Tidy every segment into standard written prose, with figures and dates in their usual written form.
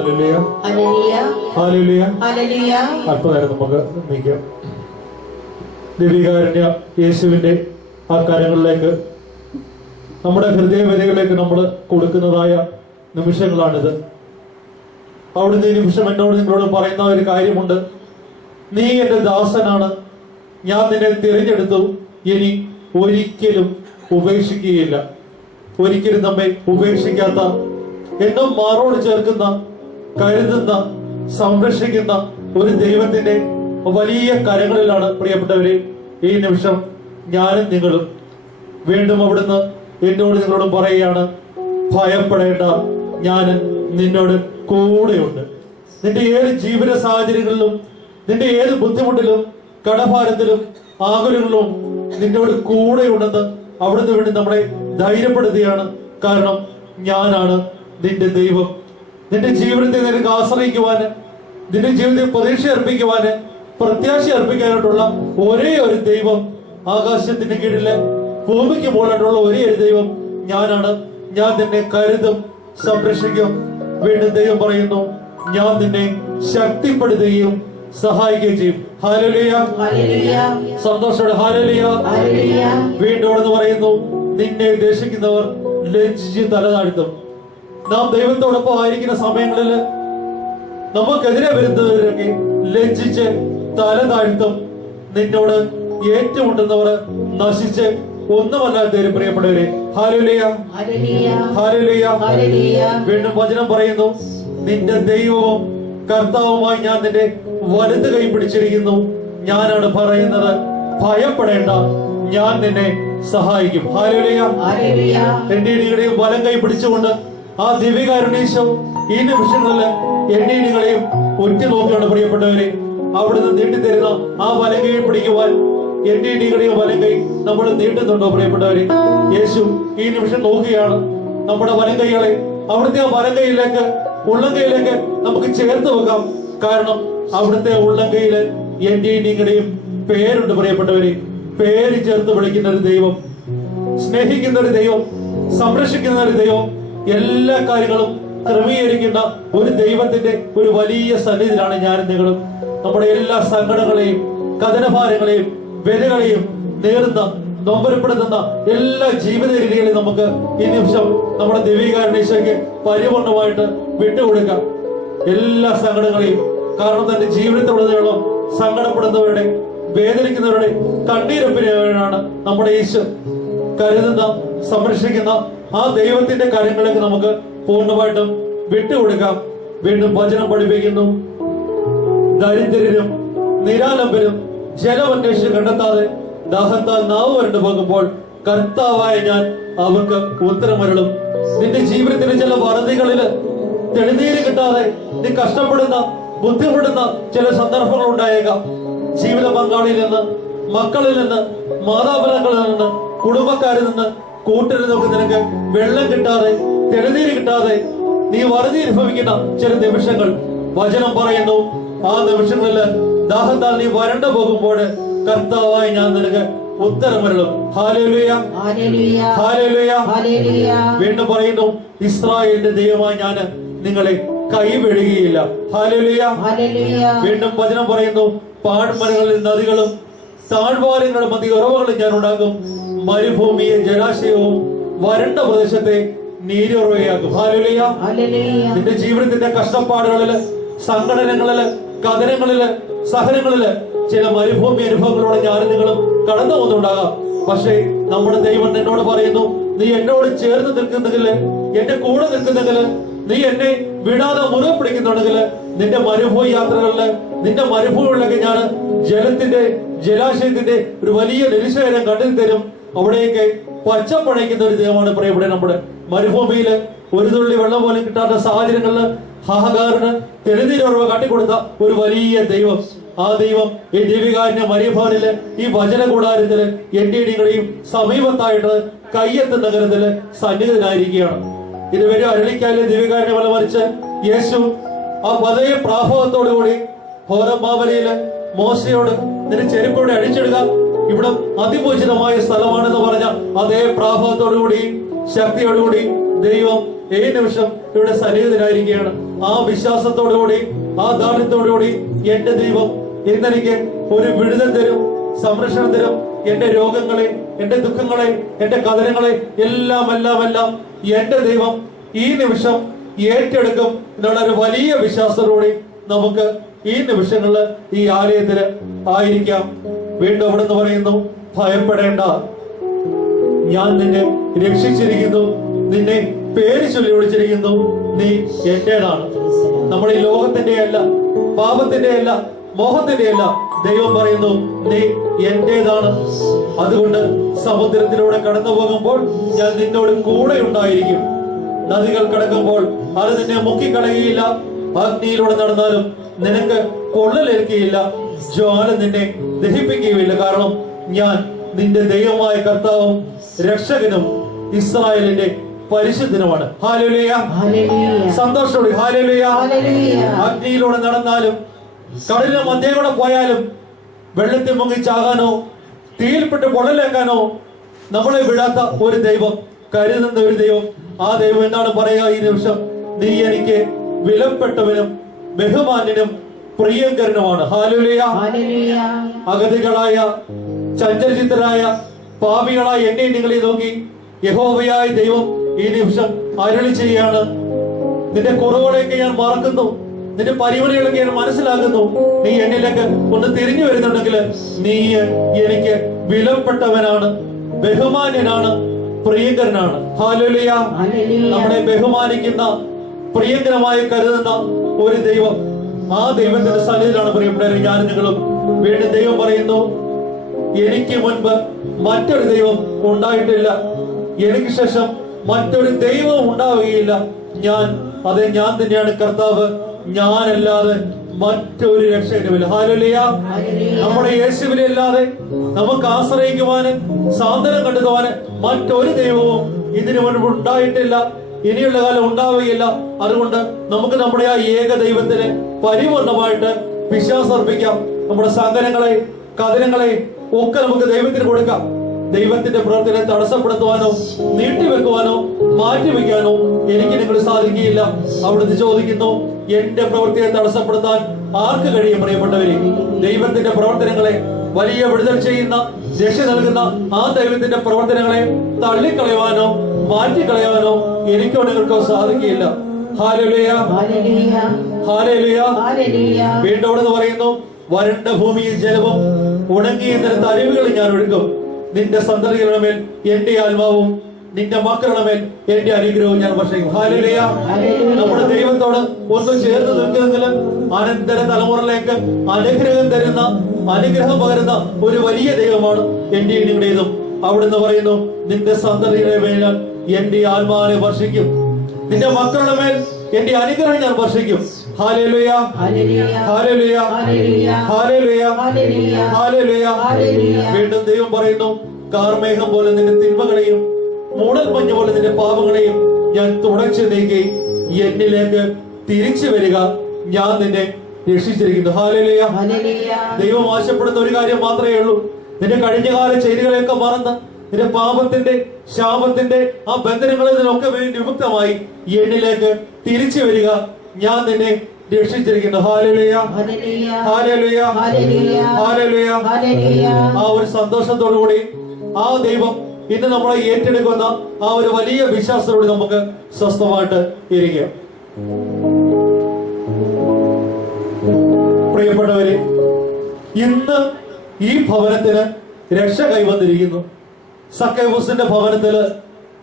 അല്പനേരം നമുക്ക് നിൽക്കാം. ദൈവികാരുണ്യ യേശുവിന്റെ ആ കരങ്ങളിലേക്ക്, നമ്മുടെ ഹൃദയവരികളിലേക്ക് നമ്മൾ കൊടുക്കുന്നതായ നിമിഷങ്ങളാണിത്. അവിടുന്ന് ഈ നിമിഷം എന്നോട് നിങ്ങളോട് പറയുന്ന ഒരു കാര്യമുണ്ട്. നീ എന്റെ ദാസനാണ്, ഞാൻ നിന്നെ തിരഞ്ഞെടുത്തു, ഇനി ഒരിക്കലും ഉപേക്ഷിക്കുകയില്ല. ഒരിക്കലും നമ്മെ ഉപേക്ഷിക്കാത്ത, എന്നും മാറോട് ചേർക്കുന്ന, കരുതുന്ന, സംരക്ഷിക്കുന്ന ഒരു ദൈവത്തിന്റെ വലിയ കരങ്ങളിലാണ് പ്രിയപ്പെട്ടവരെ ഈ നിമിഷം ഞാനും നിങ്ങളും. വീണ്ടും അവിടുന്ന് എന്നോട് നിങ്ങളോടും പറയുകയാണ്, ഭയപ്പെടേണ്ട, ഞാൻ നിന്നോട് കൂടെയുണ്ട്. നിന്റെ ഏത് ജീവിത സാഹചര്യങ്ങളിലും, നിന്റെ ഏത് ബുദ്ധിമുട്ടിലും, കടഭാരത്തിലും, ആകുലങ്ങളിലും നിന്നോട് കൂടെയുണ്ടെന്ന് അവിടുന്ന് വേണ്ടി നമ്മളെ ധൈര്യപ്പെടുത്തുകയാണ്. കാരണം ഞാനാണ് നിന്റെ ദൈവം. നിന്റെ ജീവിതത്തെ നിനക്ക് ആശ്രയിക്കുവാന്, നിന്റെ ജീവിതത്തിൽ പ്രതീക്ഷ അർപ്പിക്കുവാന്, പ്രത്യാശ അർപ്പിക്കാനായിട്ടുള്ള ഒരേ ഒരു ദൈവം, ആകാശത്തിന് കീഴില് ഭൂമിക്ക് മുകളിലായിട്ടുള്ള ഒരേ ഒരു ദൈവം ഞാനാണ്. ഞാൻ നിന്നെ കരുതും, സംരക്ഷിക്കും. വീണ്ടും ദൈവം പറയുന്നു, ഞാൻ നിന്നെ ശക്തിപ്പെടുത്തുകയും സഹായിക്കുകയും ചെയ്യും. ഹല്ലേലൂയ, സന്തോഷത്തോടെ ഹല്ലേലൂയ. വീണ്ടും അവിടുന്ന് പറയുന്നു, നിന്നെ ദ്വേഷിക്കുന്നവർ ലജ്ജിച്ച് തല താഴ്ത്തും. നാം ദൈവത്തോടൊപ്പം ആയിരിക്കുന്ന സമയങ്ങളിൽ നമുക്കെതിരെ വരുന്നവരൊക്കെ ലജ്ജിച്ച് തല താഴ്ത്തും. നിന്നോട് ഏറ്റുമുട്ടുന്നവർ നശിച്ച് ഒന്നുമല്ലാത്തവരും പ്രിയപ്പെട്ടവരെ. Hallelujah, hallelujah. വീണ്ടും വചനം പറയുന്നു, നിന്റെ ദൈവവും കർത്താവുമായി ഞാൻ നിന്റെ വലത് കൈ പിടിച്ചിരിക്കുന്നു. ഞാനാണ് പറയുന്നത്, ഭയപ്പെടേണ്ട, ഞാൻ നിന്നെ സഹായിക്കും. ഹല്ലേലൂയ. എന്റെ നിങ്ങളുടെയും വലം കൈ പിടിച്ചുകൊണ്ട് ആ ദിവ്യകാരുണ്യേശു ഈ നിമിഷങ്ങളിൽ എന്നെ നിങ്ങളെയും ഒറ്റ നോക്കുകയാണ് പ്രിയപ്പെട്ടവരെ. അവിടുന്ന് നീട്ടിത്തരുന്ന ആ വലം കൈ പിടിക്കുവാൻ എന്റെ നിങ്ങളുടെയും വലം കൈ നമ്മൾ നീട്ടുന്നുണ്ടോ പ്രിയപ്പെട്ടവരെ? യേശു ഈ നിമിഷം നോക്കുകയാണ് നമ്മുടെ വലം കൈകളെ. അവിടുത്തെ ആ വലം കൈയിലേക്ക്, ഉള്ളം കൈയിലേക്ക് നമുക്ക് ചേർത്ത് വെക്കാം. കാരണം അവിടുത്തെ ഉള്ളം കൈയില് എന്റെയും നിങ്ങളുടെയും പേരുണ്ട് പ്രിയപ്പെട്ടവരെ. പേര് ചേർത്ത് വിളിക്കുന്ന ഒരു ദൈവം, സ്നേഹിക്കുന്ന ഒരു ദൈവം, സംരക്ഷിക്കുന്ന ഒരു ദൈവം, എല്ലാ കാര്യങ്ങളും ക്രമീകരിക്കുന്ന ഒരു ദൈവത്തിന്റെ ഒരു വലിയ സന്നിധിയിലാണ് ഞാനും നിങ്ങളും. നമ്മുടെ എല്ലാ സങ്കടങ്ങളെയും, കഥനഭാരങ്ങളെയും, വ്യതകളെയും നേർന്ന, നൊമ്പരപ്പെടുത്തുന്ന എല്ലാ ജീവിത രീതികളെയും നമുക്ക് ഈ നിമിഷം നമ്മുടെ ദിവ്യകാരുണ്യേശുവിന് പരിപൂർണമായിട്ട് വിട്ടുകൊടുക്കാം. എല്ലാ സങ്കടങ്ങളെയും. കാരണം തന്റെ ജീവിതത്തിലുടനീളം സങ്കടപ്പെടുന്നവരുടെ, വേദനിക്കുന്നവരുടെ കണ്ണീരൊപ്പിനാണ് നമ്മുടെ യേശു കരുതുന്ന, സംരക്ഷിക്കുന്ന ആ ദൈവത്തിന്റെ കാര്യങ്ങളിലേക്ക് നമുക്ക് പൂർണ്ണമായിട്ടും വിട്ടുകൊടുക്കാം. വീണ്ടും വചനം പഠിപ്പിക്കുന്നു, ദരിദ്രരും നിരാലംബരും ജലമന്വേഷിച്ച് കണ്ടെത്താതെ ദാഹത്താൽ നാവ് വരണ്ടു പോകുമ്പോൾ കർത്താവായ ഞാൻ അവർക്ക് ഉത്തരമരുളും. നിന്റെ ജീവിതത്തിന്റെ ചില വറുതികളില് തെളിനീര് കിട്ടാതെ നീ കഷ്ടപ്പെടുന്ന, ബുദ്ധിമുട്ടുന്ന ചില സന്ദർഭങ്ങൾ ഉണ്ടായേക്കാം. ജീവിത പങ്കാളിയിൽ നിന്ന്, മക്കളിൽ നിന്ന്, മാതാപിതാക്കളിൽ നിന്ന്, കുടുംബക്കാരിൽ നിന്ന്, കൂട്ടരിൽ നിന്നൊക്കെ നിനക്ക് വെള്ളം കിട്ടാതെ, തെളിനീര് കിട്ടാതെ നീ വറുതി അനുഭവിക്കുന്ന ചില നിമിഷങ്ങൾ വചനം പറയുന്നു. ആ നിമിഷങ്ങളില് ദാഹത്താൽ നീ വരണ്ടു പോകുമ്പോൾ കർത്താവായി ഞാൻ നിനക്ക് ഉത്തരമരുളും. Hallelujah, hallelujah. വീണ്ടും പറയുന്നു, ഇസ്രായേലിന്റെ ദൈവമായി ഞാൻ നിങ്ങളെ കൈവിടുകയില്ല. ഹല്ലേലൂയ. വീണ്ടും വചനം പറയുന്നു, പാഴ്മരങ്ങളിൽ നദികളും താഴ്വാരങ്ങളുടെ മധ്യ ഉറവകളും ഞാൻ ഉണ്ടാക്കും. മരുഭൂമിയെ ജലാശയവും വരണ്ട പ്രദേശത്തെ നീരുറവയാക്കും. ഹല്ലേലൂയ. നിന്റെ ജീവിതത്തിന്റെ കഷ്ടപ്പാടുകളില്, സങ്കടനങ്ങളില്, കഥനങ്ങളില്, സഹനങ്ങളില് ചില മരുഭൂമി അനുഭവങ്ങളോടെ ഞാനും നിങ്ങളും കടന്നു പോകുന്നുണ്ടാകാം. പക്ഷേ നമ്മുടെ ദൈവം എന്നോട് പറയുന്നു, നീ എന്നോട് ചേർന്ന് നിൽക്കുന്നെങ്കിൽ, എന്റെ കൂടെ നിൽക്കുന്നെങ്കിൽ, നീ എന്നെ വിടാതെ മുറുകെ പിടിക്കുന്നുണ്ടെങ്കിൽ, നിന്റെ മരുഭൂമി യാത്രകളില്, നിന്റെ മരുഭൂമികളിലൊക്കെ ഞാൻ ജലത്തിന്റെ, ജലാശയത്തിന്റെ ഒരു വലിയ നിരീക്ഷകരം കണ്ടെത്തി തരും. അവിടെയൊക്കെ പച്ചപ്പണയ്ക്കുന്ന ഒരു ദൈവമാണ് പ്രിയപ്പെട്ട. നമ്മുടെ മരുഭൂമിയില് ഒരു തുള്ളി വെള്ളം പോലും കിട്ടാത്ത സാഹചര്യങ്ങളില് ഹാഹാകാരന് തെളിനീരുറവ കാട്ടിക്കൊടുത്ത ഒരു വലിയ ദൈവം. ആ ദൈവം ഈ ദൈവികാരുണ്യ മരിയഭാനില്, ഈ വചന കൂടാരത്തില് എന്റെ നിങ്ങളെയും സമീപത്തായിട്ട് കയ്യെത്ത് നഗരത്തില് സന്നിഹിതനായിരിക്കുകയാണ്. ഇതുവരെ അരളിക്കാലിലെ ദൈവികാരുണ്യ ഫലം വരച്ച് യേശു ആ പതയ പ്രാഭവത്തോടുകൂടി ഹോരമാവലിയില് മോശയോട് നിന്റെ ചെരുപ്പോടെ അഴിച്ചിടുക, ഇവിടെ അതിപൂജിതമായ സ്ഥലമാണെന്ന് പറഞ്ഞ അതേ പ്രാഭവത്തോടുകൂടി, ശക്തിയോടുകൂടി ദൈവം ഈ നിമിഷം ഇവിടെ സന്നിഹിതനായിരിക്കുകയാണ്. ആ വിശ്വാസത്തോടുകൂടി, ആ ദാർഢ്യത്തോടുകൂടി എന്റെ ദൈവം ഇന്നെനിക്ക് ഒരു വിടുതൽ തരും, സംരക്ഷണം തരും. എന്റെ രോഗങ്ങളെ, എന്റെ ദുഃഖങ്ങളെ, എന്റെ കഥനങ്ങളെ എല്ലാം എന്റെ ദൈവം ഈ നിമിഷം ഏറ്റെടുക്കും എന്നുള്ള ഒരു വലിയ വിശ്വാസത്തോടെ നമുക്ക് ഈ നിമിഷങ്ങളിൽ ഈ ആലയത്തില് ആയിരിക്കാം. വീണ്ടും അവിടെ നിന്ന് പറയുന്നു, ഭയപ്പെടേണ്ട, ഞാൻ നിന്നെ രക്ഷിച്ചിരിക്കുന്നു, നിന്നെ പേര് ചൊല്ലി വിളിച്ചിരിക്കുന്നു, നീ എന്റേതാണ്. നമ്മൾ ഈ ലോകത്തിന്റെ അല്ല, പാപത്തിന്റെ അല്ല, മോഹത്തിന്റെ അല്ല. ദൈവം പറയുന്നു, നീ എന്റേതാണ്. അതുകൊണ്ട് സമുദ്രത്തിലൂടെ കടന്നു പോകുമ്പോൾ ഞാൻ നിന്നോട് കൂടെ ഉണ്ടായിരിക്കും. നദികൾ കടക്കുമ്പോൾ അത് നിന്നെ മുക്കിക്കളയുകയില്ല. അഗ്നിയിലൂടെ നടന്നാലും നിനക്ക് പൊള്ളലേൽക്കുകയില്ല, ജ്വാല നിന്നെ ദഹിപ്പിക്കുകയില്ല. കാരണം ഞാൻ നിന്റെ ദൈവമായ കർത്താവും രക്ഷകനും ഇസ്രായേലിന്റെ പരിശുദ്ധനുമാണ്. ഹല്ലേലൂയ, സന്തോഷത്തോടെ ഹല്ലേലൂയ. അഗ്നിയിലൂടെ നടന്നാലും കടലിന് മധ്യയിലൂടെ പോയാലും വെള്ളത്തിൽ മുങ്ങി ചാകാനോ തീയിൽപ്പെട്ട് പൊള്ളലേക്കാനോ നമ്മളെ വിടാത്ത ഒരു ദൈവം, കരുതുന്ന ഒരു ദൈവം. ആ ദൈവം എന്താണ് പറയുക ഈ നിമിഷം? നീ എനിക്ക് വിലപ്പെട്ടവനും ബഹുമാന്യനും പ്രിയങ്കരനുമാണ്. ഹല്ലേലൂയ. അഗതികളായ, ചഞ്ചലചിത്തരായ, പാപികളായ എന്നെ നിങ്ങളെ നോക്കി യഹോവയായ ദൈവം ഈ നിമിഷം അരുളി ചെയ്യാണ്, നിന്റെ കുറവുകളെയൊക്കെ ഞാൻ മറക്കുന്നു, നിന്റെ പരിമിതികളൊക്കെ ഞാൻ മനസ്സിലാക്കുന്നു. നീ എന്നിലേക്ക് ഒന്ന് തിരിഞ്ഞു വരുന്നുണ്ടെങ്കിൽ നീ എനിക്ക് വിലപ്പെട്ടവനാണ്, ബഹുമാന്യനാണ്, പ്രിയങ്കരനാണ്. ഹല്ലേലൂയ. നമ്മളെ ബഹുമാനിക്കുന്ന, പ്രിയങ്കരമായി കരുതുന്ന ഒരു ദൈവം. ആ ദൈവത്തിന്റെ സന്നിധിയിലാണ് പ്രിയപ്പെട്ടവരെ ഞാൻ നിങ്ങളും. വീണ്ടും ദൈവം പറയുന്നു, എനിക്ക് മുൻപ് മറ്റൊരു ദൈവം ഉണ്ടായിട്ടില്ല, എനിക്ക് ശേഷം മറ്റൊരു ദൈവവും ഉണ്ടാവുകയില്ല. ഞാൻ തന്നെയാണ് കർത്താവ്, ഞാനല്ലാതെ മറ്റൊരു രക്ഷകനുമില്ല. ഹല്ലേലൂയ. നമ്മുടെ യേശുവിനെ അല്ലാതെ നമുക്ക് ആശ്രയിക്കുവാന്, സാന്ത്വനം കണ്ടെത്തുവാന് മറ്റൊരു ദൈവവും ഇതിനു മുൻപ് ഉണ്ടായിട്ടില്ല, ഇനിയുള്ള കാലം ഉണ്ടാവുകയില്ല. അതുകൊണ്ട് നമുക്ക് നമ്മുടെ ആ ഏക ദൈവത്തിന് പരിപൂർണമായിട്ട് വിശ്വാസം അർപ്പിക്കാം. നമ്മുടെ സങ്കടങ്ങളെ, കഥനങ്ങളെ ഒക്കെ നമുക്ക് ദൈവത്തിന് കൊടുക്കാം. ദൈവത്തിന്റെ പ്രവർത്തനം തടസ്സപ്പെടുത്തുവാനോ നീട്ടിവെക്കുവാനോ മാറ്റിവെക്കാനോ എനിക്ക് നിങ്ങൾ സാധിക്കുകയില്ല. അവിടുന്ന് ചോദിക്കുന്നു, എന്റെ പ്രവൃത്തിയെ തടസ്സപ്പെടുത്താൻ ആർക്ക് കഴിയും? പ്രിയപ്പെട്ടവരെ, ദൈവത്തിന്റെ പ്രവർത്തനങ്ങളെ, വലിയ വിടുതൽ ചെയ്യുന്ന, രക്ഷ നൽകുന്ന ആ ദൈവത്തിന്റെ പ്രവർത്തനങ്ങളെ തള്ളിക്കളയുവാനോ മാറ്റിക്കളയാനോ എനിക്കോ നിങ്ങൾക്കോ സാധിക്കുകയില്ല. Hallelujah, hallelujah. വീണ്ടും അവിടുന്ന് പറയുന്നു, വരണ്ട ഭൂമിയിൽ ജലവും ഉണങ്ങിയ നിലത്ത് അരുവികളും ഞാൻ ഒഴുക്കും. നിന്റെ സന്തതികളുടെ മേൽ എന്റെ ആത്മാവും നിന്റെ മക്കളുടെ മേൽ എന്റെ അനുഗ്രഹവും ഞാൻ വർഷിക്കും. ഹല്ലേലൂയ. നമ്മുടെ ദൈവത്തോട് ഒന്ന് ചേർന്ന് നിൽക്കുന്നെങ്കിൽ അനന്തര തലമുറയിലേക്ക് അനുഗ്രഹം തരുന്ന, അനുഗ്രഹം പകരുന്ന ഒരു വലിയ ദൈവമാണ് എന്റെ നിങ്ങളുടേതും. അവിടുന്ന് പറയുന്നു, നിന്റെ സന്തതിയുടെ മേൽ എന്റെ ആത്മാവിനെ വർഷിക്കും, നിന്റെ മക്കളുടെ മേൽ എന്റെ അനുഗ്രഹം ഞാൻ വർഷിക്കും. Hallelujah, hallelujah, hallelujah, hallelujah. വീണ്ടും ദൈവം പറയുന്നു, കാർമേഘം പോലെ നിന്റെ തിന്മകളെയും മൂടൽ മഞ്ഞ് പോലെ നിന്റെ പാപങ്ങളെയും ഞാൻ തുടച്ചു നീക്കി എന്നിലേക്ക് തിരിച്ചു വരിക, ഞാൻ നിന്നെ രക്ഷിച്ചിരിക്കുന്നു. ഹല്ലേലൂയ. ദൈവം ആശപ്പെടുന്ന ഒരു കാര്യം മാത്രമേ ഉള്ളൂ, നിന്റെ കഴിഞ്ഞകാല ചെയ്തികളെയൊക്കെ മറന്ന് നിന്റെ പാപത്തിന്റെ, ശാപത്തിന്റെ ആ ബന്ധനങ്ങളിൽ നിന്നൊക്കെ വിമുക്തമായി എന്നിലേക്ക് തിരിച്ചു വരിക, ഞാൻ നിന്നെ രക്ഷിച്ചിരിക്കുന്നു. Hallelujah, hallelujah, hallelujah. ആ ഒരു സന്തോഷത്തോടുകൂടി ആ ദൈവം ഇന്ന് നമ്മളെ ഏറ്റെടുക്കുന്ന ആ ഒരു വലിയ വിശ്വാസത്തോടെ നമുക്ക് സ്വസ്ഥമായിട്ട് ഇരിക്കാം. പ്രിയപ്പെട്ടവരെ, ഇന്ന് ഈ ഭവനത്തിന് രക്ഷ കൈവന്നിരിക്കുന്നു. സക്കൈവസിന്റെ ഭവനത്തില്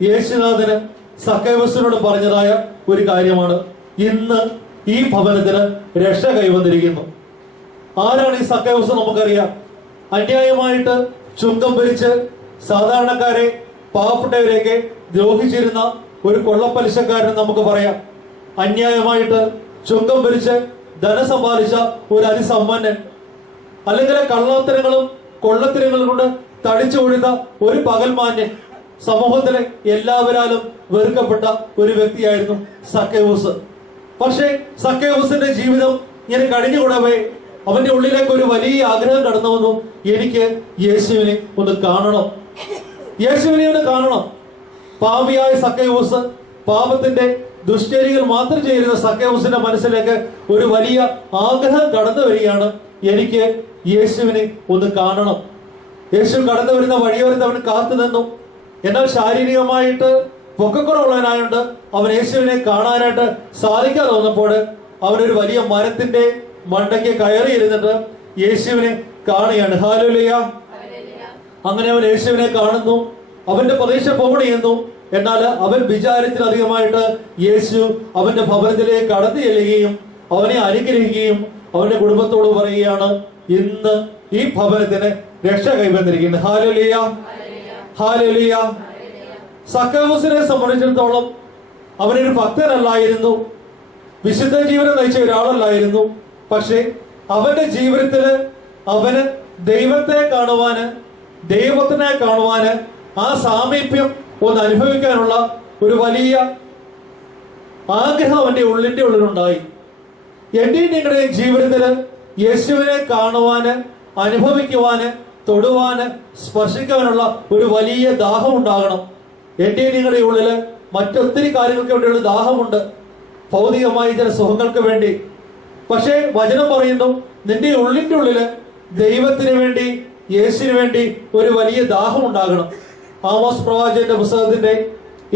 യേശുനാഥന് സക്കൈവസിനോട് പറഞ്ഞതായ ഒരു കാര്യമാണ്, ഇന്ന് ഈ ഭവനത്തിന് രക്ഷ കൈവന്നിരിക്കുന്നു. ആരാണ് ഈ സക്കൈവസ്? നമുക്കറിയാം, അന്യായമായിട്ട് ചുങ്കം ഭരിച്ച് സാധാരണക്കാരെ, പാവപ്പെട്ടവരെയൊക്കെ ദ്രോഹിച്ചിരുന്ന ഒരു കൊള്ളപ്പലിശക്കാരൻ നമുക്ക് പറയാം. അന്യായമായിട്ട് ചുങ്കം ഭരിച്ച് ധനം സമ്പാദിച്ച ഒരു അതിസമ്പന്നൻ, അല്ലെങ്കിൽ കള്ളത്തരങ്ങളും കൊള്ളത്തരങ്ങളും കൊണ്ട് തടിച്ചു കൊടുത്ത ഒരു പകൽമാന്യൻ, സമൂഹത്തിലെ എല്ലാവരാലും വെറുക്കപ്പെട്ട ഒരു വ്യക്തിയായിരുന്നു സക്കൈവസ്. പക്ഷേ സക്കൈവസിന്റെ ജീവിതം ഇങ്ങനെ കഴിഞ്ഞുകൂടവേ അവന്റെ ഉള്ളിലേക്ക് ഒരു വലിയ ആഗ്രഹം കടന്നു വന്നു, എനിക്ക് യേശുവിനെ ഒന്ന് കാണണം, യേശുവിനെ ഒന്ന് കാണണം. പാപിയായ സക്കൈവസ് പാപത്തിന്റെ ദുഷ്ചര്യകൾ മാത്രം ചെയ്യുന്ന സക്കേവൂസിന്റെ മനസ്സിലേക്ക് ഒരു വലിയ ആഗ്രഹം കടന്നു വരികയാണ്. എനിക്ക് യേശുവിനെ ഒന്ന് കാണണം. യേശു കടന്നു വരുന്ന വഴിയോരത്ത് അവൻ കാത്തു നിന്നു. എന്നാൽ ശാരീരികമായിട്ട് പൊക്കക്കുറവുള്ളവനായോണ്ട് അവൻ യേശുവിനെ കാണാനായിട്ട് സാധിക്കാതെ വന്നപ്പോൾ അവനൊരു വലിയ മരത്തിന്റെ മണ്ടയ്ക്ക് കയറി ഇരുന്നിട്ട് യേശുവിനെ കാണുകയാണ്. ഹല്ലേലൂയ. അങ്ങനെ അവൻ യേശുവിനെ കാണുന്നു. അവന്റെ പ്രതീക്ഷ പൂർണ്ണ ചെയ്യുന്നു. എന്നാൽ അവൻ വിചാരത്തിലധികമായിട്ട് യേശു അവന്റെ ഭവനത്തിലേക്ക് കടന്നു ചെല്ലുകയും അവനെ അനുഗ്രഹിക്കുകയും അവന്റെ കുടുംബത്തോട് പറയുകയാണ്, ഇന്ന് ഈ ഭവനത്തിന് രക്ഷ കൈവന്നിരിക്കുന്നു. Hallelujah, hallelujah. സക്കേവൂസിനെ സംബന്ധിച്ചിടത്തോളം അവനൊരു ഭക്തനല്ലായിരുന്നു, വിശുദ്ധ ജീവിതം നയിച്ച ഒരാളല്ലായിരുന്നു. പക്ഷെ അവന്റെ ജീവിതത്തില് അവന് ദൈവത്തെ കാണുവാന്, ദൈവത്തിനെ കാണുവാന്, ആ സാമീപ്യം ഒന്ന് അനുഭവിക്കാനുള്ള ഒരു വലിയ ആഗ്രഹം അവന്റെ ഉള്ളിലുണ്ടായി. എന്റെയും നിങ്ങളുടെയും ജീവിതത്തില് യേശുവിനെ കാണുവാന്, അനുഭവിക്കുവാന്, തൊടുവാന്, സ്പർശിക്കാനുള്ള ഒരു വലിയ ദാഹം ഉണ്ടാകണം. എന്റെയും നിങ്ങളുടെ ഉള്ളില് മറ്റൊത്തിരി കാര്യങ്ങൾക്ക് വേണ്ടിയുള്ള ദാഹമുണ്ട്, ഭൗതികമായ ചില സുഖങ്ങൾക്ക് വേണ്ടി. പക്ഷേ വചനം പറയുന്നു, നിന്റെ ഉള്ളിന്റെ ഉള്ളില് ദൈവത്തിന് വേണ്ടി, യേശുവിന് വേണ്ടി ഒരു വലിയ ദാഹം ഉണ്ടാകണം. ആമോസ് പ്രവാചകന്റെ പുസ്തകത്തിന്റെ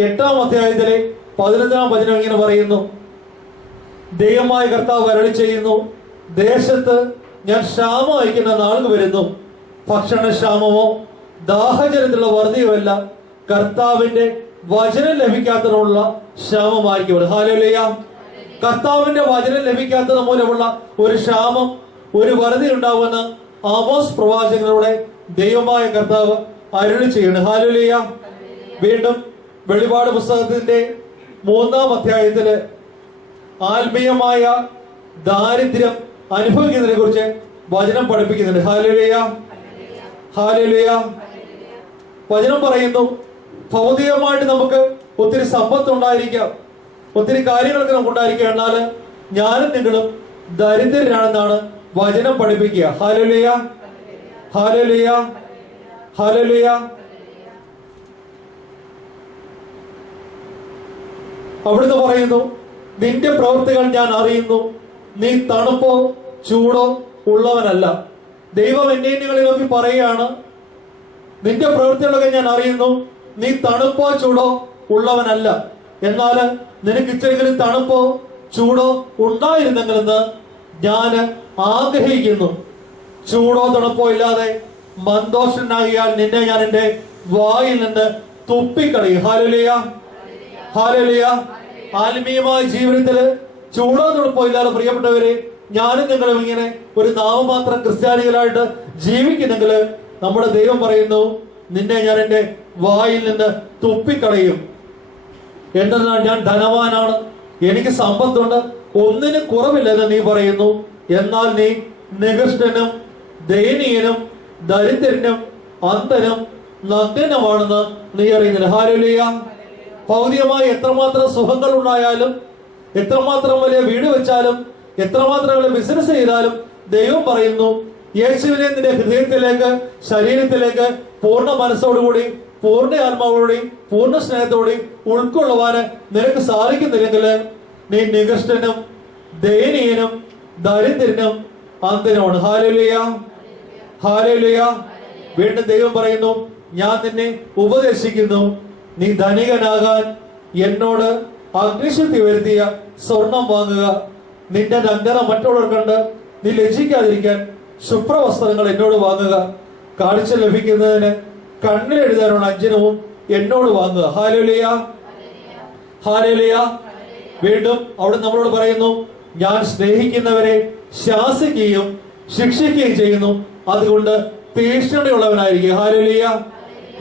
8-ാം അധ്യായത്തിലെ 15-ാം വചനം ഇങ്ങനെ പറയുന്നു, ദൈവമായ കർത്താവ് അരുളി ചെയ്യുന്നു, ദേശത്ത് ഞാൻ ക്ഷാമം അയക്കുന്ന നാളുകൾ വരുന്നു. ഭക്ഷണക്ഷാമമോ ദാഹജലത്തിലുള്ള വർദ്ധിയുമല്ല, കർത്താവിന്റെ വചനം ലഭിക്കാത്തതിനുള്ള ക്ഷാമമായിരിക്കും. ഹല്ലേലൂയ. കർത്താവിന്റെ വചനം ലഭിക്കാത്തത് മൂലമുള്ള ഒരു ക്ഷാമം, ഒരു വറുതി ഉണ്ടാവുമെന്ന് ആമോസ് പ്രവാചകനിലൂടെ ദൈവമായ കർത്താവ് അരുളി ചെയ്യണം. ഹല്ലേലൂയ. വീണ്ടും വെളിപാട് പുസ്തകത്തിന്റെ 3-ാം അധ്യായത്തില് ആത്മീയമായ ദാരിദ്ര്യം അനുഭവിക്കുന്നതിനെ കുറിച്ച് വചനം പഠിപ്പിക്കുന്നുണ്ട്. Hallelujah, hallelujah. വചനം പറയുന്നു, ഭൗതികമായിട്ട് നമുക്ക് ഒത്തിരി സമ്പത്ത് ഉണ്ടായിരിക്കാം, ഒത്തിരി കാര്യങ്ങളൊക്കെ നമുക്ക് ഉണ്ടായിരിക്കാം, എന്നാൽ ഞാനും നിങ്ങളും ദരിദ്രരാണെന്നാണ് വചനം പഠിപ്പിക്കുക. Hallelujah, hallelujah, hallelujah. അവിടുന്ന് പറയുന്നു, നിന്റെ പ്രവൃത്തികൾ ഞാൻ അറിയുന്നു, നീ തണുപ്പോ ചൂടോ ഉള്ളവനല്ല. ദൈവം എന്നെ നിങ്ങളെ നോക്കി പറയുകയാണ്, നിന്റെ പ്രവൃത്തികളൊക്കെ ഞാൻ അറിയുന്നു, നീ തണുപ്പോ ചൂടോ ഉള്ളവനല്ല. എന്നാൽ നിനക്ക് ഇച്ചെങ്കിലും തണുപ്പോ ചൂടോ ഉണ്ടായിരുന്നെങ്കിലെന്ന് ഞാൻ ആഗ്രഹിക്കുന്നു. ചൂടോ തണുപ്പോ ഇല്ലാതെ മന്ദോഷനാകിയാൽ നിന്നെ ഞാൻ എന്റെ വായിൽ നിന്ന് തുപ്പിക്കളയും. Hallelujah, hallelujah. ആത്മീയമായ ജീവിതത്തില് ചൂടോ തണുപ്പോ ഇല്ലാതെ പ്രിയപ്പെട്ടവരെ, ഞാനും നിങ്ങളും ഇങ്ങനെ ഒരു നാമമാത്ര ക്രിസ്ത്യാനികളായിട്ട് ജീവിക്കുന്നെങ്കിൽ നമ്മുടെ ദൈവം പറയുന്നു, നിന്നെ ഞാൻ എന്റെ വായിൽ നിന്ന് തുപ്പിക്കളയും. എന്തെന്നാൽ ഞാൻ ധനവാനാണ്, എനിക്ക് സമ്പത്തുണ്ട്, ഒന്നിനും കുറവില്ലെന്ന് നീ പറയുന്നു. എന്നാൽ നീ നികൃഷ്ടനും ദയനീയനും ദരിദ്രനും അന്ധനും നഗ്നനുമാണെന്ന് നീ അറിയുന്നില്ല. ഹല്ലേലൂയ. ഭൗതികമായി എത്രമാത്രം സുഖങ്ങൾ ഉണ്ടായാലും, എത്രമാത്രം വലിയ വീട് വെച്ചാലും, എത്രമാത്രം വലിയ ബിസിനസ് ചെയ്താലും ദൈവം പറയുന്നു, യേശുവിനെ നിന്റെ ഹൃദയത്തിലേക്ക്, ശരീരത്തിലേക്ക് പൂർണ്ണ മനസ്സോടുകൂടി, പൂർണ്ണ ആത്മാവോടുകൂടി, പൂർണ്ണ സ്നേഹത്തോടെ ഉൾക്കൊള്ളുവാന് നിനക്ക് സാധിക്കുന്നില്ലെങ്കിൽ നീ നികൃഷ്ടനും ദയനീയനും ദരിദ്രനും അന്ധനുമാണ്. Hallelujah, hallelujah. വീണ്ടും ദൈവം പറയുന്നു, ഞാൻ നിന്നെ ഉപദേശിക്കുന്നു, നീ ധനികനാകാൻ എന്നോട് അഗ്നിശുദ്ധി വരുത്തിയ സ്വർണം വാങ്ങുക. നിന്റെ നഗ്നത മറ്റുള്ളവർ കണ്ട് നീ ലജ്ജിക്കാതിരിക്കാൻ ശുഭ്രവസ്ത്രങ്ങൾ എന്നോട് വാങ്ങുക. കാഴ്ച ലഭിക്കുന്നതിന് കണ്ണിലെഴുതാനുള്ള അഞ്ജനവും എന്നോട് വാങ്ങുക. Hallelujah, hallelujah. വീണ്ടും അവിടെ നമ്മളോട് പറയുന്നു, ഞാൻ സ്നേഹിക്കുന്നവരെ ശാസിക്കുകയും ശിക്ഷിക്കുകയും ചെയ്യുന്നു, അതുകൊണ്ട് തീക്ഷ്ണതയുള്ളവനായിരിക്കും. ഹല്ലേലൂയ.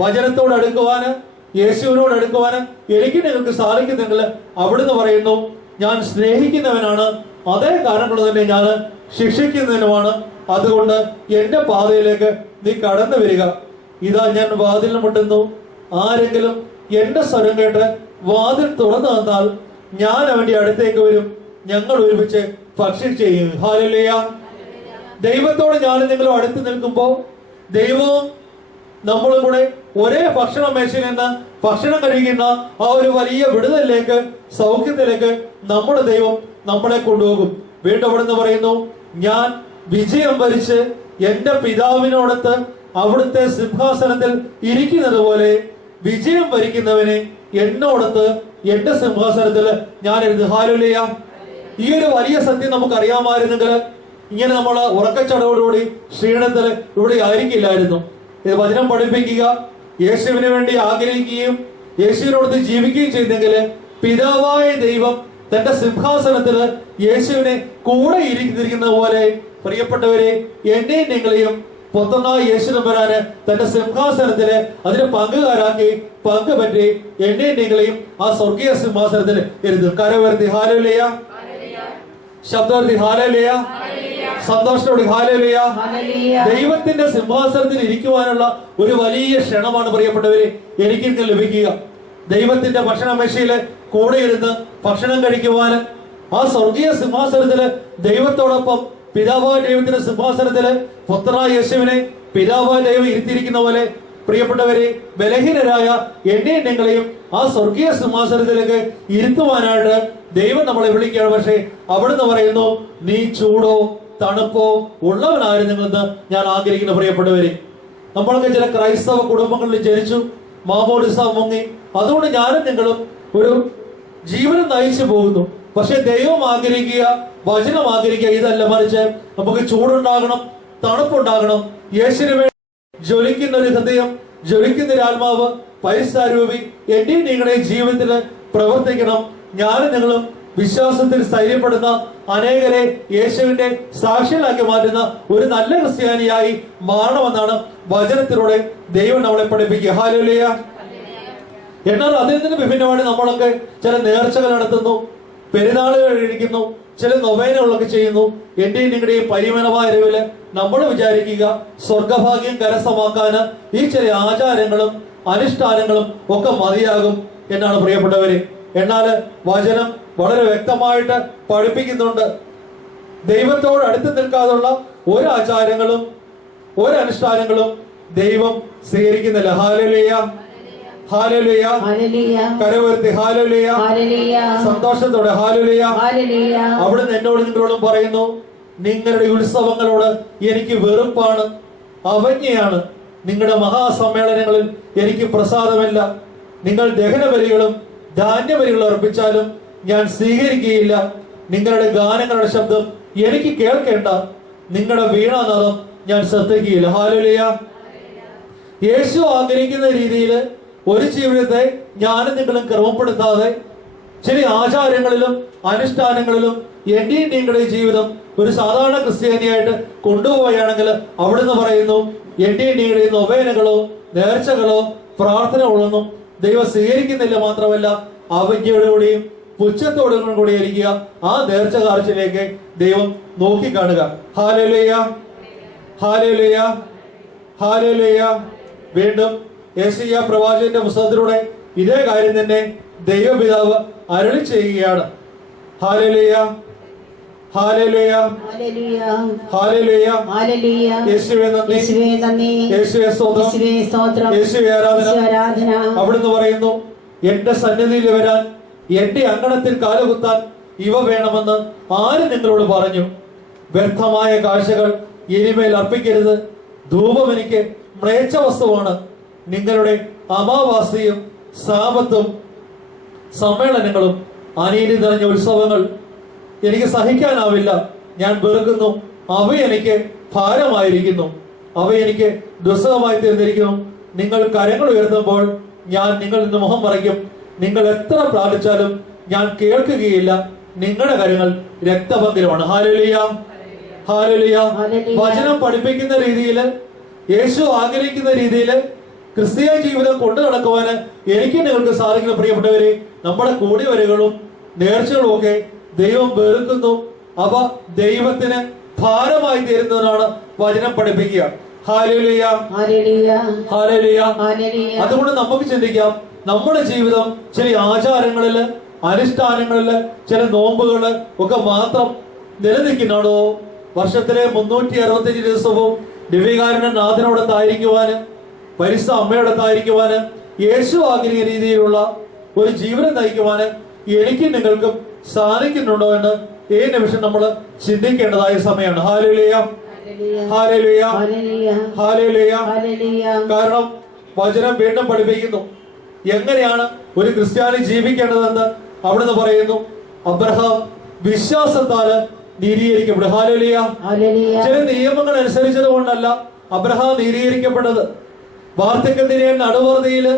വചനത്തോട് അടുക്കുവാന്, യേശുവിനോട് അടുക്കുവാന് എനിക്ക് നിങ്ങൾക്ക് സാധിക്കുന്നെങ്കിൽ അവിടുന്ന് പറയുന്നു, ഞാൻ സ്നേഹിക്കുന്നവനാണ്, അതേ കാരണം കൊണ്ട് തന്നെ ഞാൻ ശിക്ഷിക്കുന്നതിനുമാണ്. അതുകൊണ്ട് എന്റെ പാതയിലേക്ക് നീ കടന്നു വരിക. ഇതാ ഞാൻ വാതിൽ മുട്ടുന്നു, ആരെങ്കിലും എന്റെ സ്വരം കേട്ട് വാതിൽ തുറന്നു തന്നാൽ ഞാൻ അവന്റെ അടുത്തേക്ക് വരും, ഞങ്ങൾ ഒരുമിച്ച് ഭക്ഷിച്ച് ചെയ്യും. ഹല്ലേലൂയ. ദൈവത്തോട് ഞാനും നിങ്ങളും അടുത്ത് നിൽക്കുമ്പോൾ ദൈവവും നമ്മളും കൂടെ ഒരേ ഭക്ഷണ മേശയിൽ നിന്ന് ഭക്ഷണം കഴിക്കുന്ന ആ ഒരു വലിയ വിടുതലിലേക്ക്, സൗഖ്യത്തിലേക്ക് നമ്മുടെ ദൈവം നമ്മളെ കൊണ്ടുപോകും. വീണ്ടും അവിടുന്ന് പറയുന്നു, ഞാൻ വിജയം വരിച്ച് എന്റെ പിതാവിനോടൊത്ത് അവിടുത്തെ സിംഹാസനത്തിൽ ഇരിക്കുന്നത് പോലെ വിജയം വരിക്കുന്നവനെ എന്നോടൊത്ത് എന്റെ സിംഹാസനത്തിൽ ഞാൻ ഇരുന്ന്. ഹല്ലേലൂയ. ഈ ഒരു വലിയ സത്യം നമുക്ക് അറിയാമായിരുന്നെങ്കിൽ ഇങ്ങനെ നമ്മൾ ഉറക്കച്ചടവോടുകൂടി ക്ഷീണത്തിൽ ഇവിടെ ആയിരിക്കില്ലായിരുന്നു. ഇത് വചനം പഠിപ്പിക്കുക, യേശുവിന് വേണ്ടി ആഗ്രഹിക്കുകയും യേശുവിനോടൊത്ത് ജീവിക്കുകയും ചെയ്തെങ്കിൽ പിതാവായ ദൈവം തന്റെ സിംഹാസനത്തില് യേശുവിനെ കൂടെ ഇരിക്കുന്ന പോലെ പ്രിയപ്പെട്ടവരെ എന്നെയും നിങ്ങളെയും പുത്രനായ യേശുദമ്പുരാന് തന്റെ സിംഹാസനത്തില് അതിന് പങ്കുകാരാക്കി പങ്കുപറ്റി എന്നെയും നിങ്ങളെയും ആ സ്വർഗീയ സിംഹാസനത്തിൽ ഇരുത്തും. കരവർത്തി ഹല്ലേലൂയ, ശബ്ദവർത്തി ഹല്ലേലൂയ, സന്തോഷത്തോടെ ഹല്ലേലൂയ. ദൈവത്തിന്റെ സിംഹാസനത്തിൽ ഇരിക്കുവാനുള്ള ഒരു വലിയ ക്ഷണമാണ് പ്രിയപ്പെട്ടവരെ എനിക്ക് ലഭിക്കുക. ദൈവത്തിന്റെ ഭക്ഷണ മേശയില് കൂടെ ഇരുന്ന് ഭക്ഷണം കഴിക്കുവാന്, ആ സ്വർഗീയ സിംഹാസനത്തില് ദൈവത്തോടൊപ്പം പിതാവായ ദൈവത്തിന്റെ സിംഹാസനത്തില് പുത്രനായ യേശുവിനെ പിതാവായ ദൈവം ഇരുത്തിയിരിക്കുന്ന പോലെ പ്രിയപ്പെട്ടവരെ ബലഹീനരായ എന്നെയും നിങ്ങളെയും ആ സ്വർഗീയ സിംഹാസനത്തിലേക്ക് ഇരുത്തുവാനായിട്ട് ദൈവം നമ്മളെ വിളിക്കുകയാണ്. പക്ഷേ അവിടുന്ന് പറയുന്നു, നീ ചൂടോ തണുപ്പോ ഉള്ളവനായിരുന്നെന്ന് ഞാൻ ആഗ്രഹിക്കുന്ന പ്രിയപ്പെട്ടവരെ. നമ്മളൊക്കെ ചില ക്രൈസ്തവ കുടുംബങ്ങളിൽ ജനിച്ചു, മാമോദിസ മുങ്ങി, അതുകൊണ്ട് ഞാനും നിങ്ങളും ഒരു ജീവനം നയിച്ചു പോകുന്നു. പക്ഷെ ദൈവം ആഗ്രഹിക്കുക, വചനം ആഗ്രഹിക്കുക ഇതല്ല, മറിച്ച് നമുക്ക് ചൂടുണ്ടാകണം, തണുപ്പുണ്ടാകണം. യേശുവിന് വേണ്ടി ജ്വലിക്കുന്ന ഒരു ഹൃദയം, ജ്വലിക്കുന്ന ഒരു ആത്മാവ് പരിസ്ഥാരൂപി എന്റെയും നിങ്ങളുടെയും ജീവിതത്തിൽ പ്രവർത്തിക്കണം. ഞാനും നിങ്ങളും വിശ്വാസത്തിൽ സ്ഥൈര്യപ്പെടുന്ന അനേകരെ യേശുവിന്റെ സാക്ഷികളാക്കി മാറ്റുന്ന ഒരു നല്ല ക്രിസ്ത്യാനിയായി മാറണമെന്നാണ് വചനത്തിലൂടെ ദൈവം നമ്മളെ പഠിപ്പിക്കുക. ഹല്ലേലൂയ. എന്നാൽ അതിൽ നിന്ന് വിഭിന്നമാണ് നമ്മളൊക്കെ ചില നേർച്ചകൾ നടത്തുന്നു, പെരുന്നാളുകൾ കഴിക്കുന്നു, ചില നൊവേനകളൊക്കെ ചെയ്യുന്നു. എന്റെയും നിങ്ങളുടെയും പരിമളമായ അറിവില് നമ്മൾ വിചാരിക്കുക സ്വർഗഭാഗ്യം കരസ്ഥമാക്കാന് ഈ ചില ആചാരങ്ങളും അനുഷ്ഠാനങ്ങളും ഒക്കെ മതിയാകും എന്നാണ് പ്രിയപ്പെട്ടവരെ. എന്നാൽ വചനം വളരെ വ്യക്തമായിട്ട് പഠിപ്പിക്കുന്നുണ്ട്, ദൈവത്തോട് അടുത്ത് നിൽക്കാതുള്ള ഒരു ആചാരങ്ങളും ഒരു അനുഷ്ഠാനങ്ങളും ദൈവം സ്വീകരിക്കുന്നില്ല. ഹല്ലേലൂയ, ഹല്ലേലൂയ, കരവർത്തി ഹല്ലേലൂയ, സന്തോഷത്തോടെ ഹല്ലേലൂയ. അവിടുന്ന് എന്നോട് നിങ്ങളോടും പറയുന്നു, നിങ്ങളുടെ ഉത്സവങ്ങളോട് എനിക്ക് വെറുപ്പാണ്, അവജ്ഞയാണ്. നിങ്ങളുടെ മഹാസമ്മേളനങ്ങളിൽ എനിക്ക് പ്രസാദമില്ല. നിങ്ങൾ ദഹനബലികളും ധാന്യബലികളും അർപ്പിച്ചാലും ഞാൻ സ്വീകരിക്കുകയില്ല. നിങ്ങളുടെ ഗാനങ്ങളുടെ ശബ്ദം എനിക്ക് കേൾക്കേണ്ട, നിങ്ങളുടെ വീണാനാദം ഞാൻ ശ്രദ്ധിക്കുകയില്ല. ഹല്ലേലൂയ. യേശു ആഗ്രഹിക്കുന്ന രീതിയിൽ ഒരു ജീവിതത്തെ ഞാനും നിങ്ങളും ക്രമപ്പെടുത്താതെ ചില ആചാരങ്ങളിലും അനുഷ്ഠാനങ്ങളിലും എന്റെയും നിങ്ങളുടെയും ജീവിതം ഒരു സാധാരണ ക്രിസ്ത്യാനിയായിട്ട് കൊണ്ടുപോവുകയാണെങ്കിൽ അവിടുന്ന് പറയുന്നു, എന്റെയും നിങ്ങളുടെയും നൊവേനകളോ നേർച്ചകളോ പ്രാർത്ഥനകളൊന്നും ദൈവം സ്വീകരിക്കുന്നില്ല. മാത്രമല്ല അവജ്ഞയോടുകൂടിയും പുച്ഛത്തോടും കൂടി ഇരിക്കുക ആ നേർച്ച കാഴ്ചയിലേക്ക് ദൈവം നോക്കിക്കാണുക. Hallelujah, hallelujah, hallelujah. വീണ്ടും യെശയ്യാ പ്രവാചകന്റെ പുസ്തകത്തിലൂടെ ഇതേ കാര്യം തന്നെ ദൈവപിതാവ് അരുളി ചെയ്യുകയാണ്. Hallelujah, hallelujah, hallelujah. യേശുവേ നന്ദി, യേശുവേ സ്തോത്രം, യേശുവേ ആരാധന. അവിടുന്ന് പറയുന്നു, എന്റെ സന്നിധിയിൽ വരാൻ, എന്റെ അങ്കണത്തിൽ കാലുകുത്താൻ ഇവ വേണമെന്ന് ആര് നിങ്ങളോട് പറഞ്ഞു? വ്യർത്ഥമായ കാഴ്ചകൾ ഇനിമേൽ അർപ്പിക്കരുത്. ധൂപം എനിക്ക് മ്ലേച്ഛ വസ്തുവാണ്. നിങ്ങളുടെ അമാവാസിയും സാപത്തും സമ്മേളനങ്ങളും അനീതി നിറഞ്ഞ ഉത്സവങ്ങൾ എനിക്ക് സഹിക്കാനാവില്ല. ഞാൻ വെറുക്കുന്നു. അവ എനിക്ക് ഭാരമായിരിക്കുന്നു, അവ എനിക്ക് ദുസ്സഹമായി തീർന്നിരിക്കുന്നു. നിങ്ങൾ കരങ്ങൾ ഉയർത്തുമ്പോൾ ഞാൻ നിങ്ങളിൽ നിന്ന് മുഖം മറയ്ക്കും. നിങ്ങൾ എത്ര പ്രാർത്ഥിച്ചാലും ഞാൻ കേൾക്കുകയില്ല. നിങ്ങളുടെ കരങ്ങൾ രക്തപങ്കിലമാണ്. Hallelujah, hallelujah. വചനം പഠിപ്പിക്കുന്ന രീതിയിൽ, യേശു ആഗ്രഹിക്കുന്ന രീതിയിൽ ക്രിസ്തീയ ജീവിതം കൊണ്ടു നടക്കുവാന് എനിക്ക് നിങ്ങൾക്ക് സാധിക്കുന്ന പ്രിയപ്പെട്ടവരെ, നമ്മുടെ കൂടിവരകളും നേർച്ചകളും ഒക്കെ ദൈവം വെറുക്കുന്നു. അവ ദൈവത്തിന് ഭാരമായി തീരുന്നതിനാണ് വചനം പഠിപ്പിക്കുക. Hallelujah, hallelujah. അതുകൊണ്ട് നമുക്ക് ചിന്തിക്കാം, നമ്മുടെ ജീവിതം ചില ആചാരങ്ങളില് അനുഷ്ഠാനങ്ങളില് ചില നോമ്പുകള് ഒക്കെ മാത്രം നിലനിൽക്കുന്നാണോ? വർഷത്തിലെ 365 ദിവസവും ദിവ്യകാരുണ്യ നാഥനോടൊത്തായിരിക്കുവാന്, പരിശുദ്ധ അമ്മയോടൊത്തായിരിക്കുവാന്, യേശു ആഗ്രഹിക്കുന്ന രീതിയിലുള്ള ഒരു ജീവിതം നയിക്കുവാന് എനിക്കും നിങ്ങൾക്കും സാധിക്കുന്നുണ്ടോ എന്ന് ഈ നിമിഷം നമ്മൾ ചിന്തിക്കേണ്ടതായ സമയമാണ്. Hallelujah, hallelujah, hallelujah. കാരണം വചനം വീണ്ടും പഠിപ്പിക്കുന്നു എങ്ങനെയാണ് ഒരു ക്രിസ്ത്യാനി ജീവിക്കേണ്ടതെന്ന്. അവിടുന്ന് പറയുന്നു, അബ്രഹാം വിശ്വാസത്താല് നീതീകരിക്കപ്പെടും. ഹല്ലേലൂയ. ചില നിയമങ്ങൾ അനുസരിച്ചത് കൊണ്ടല്ല അബ്രഹാം നീതീകരിക്കപ്പെട്ടത്. വാർദ്ധക്യത്തിന്റെ നടുവറുതിയില്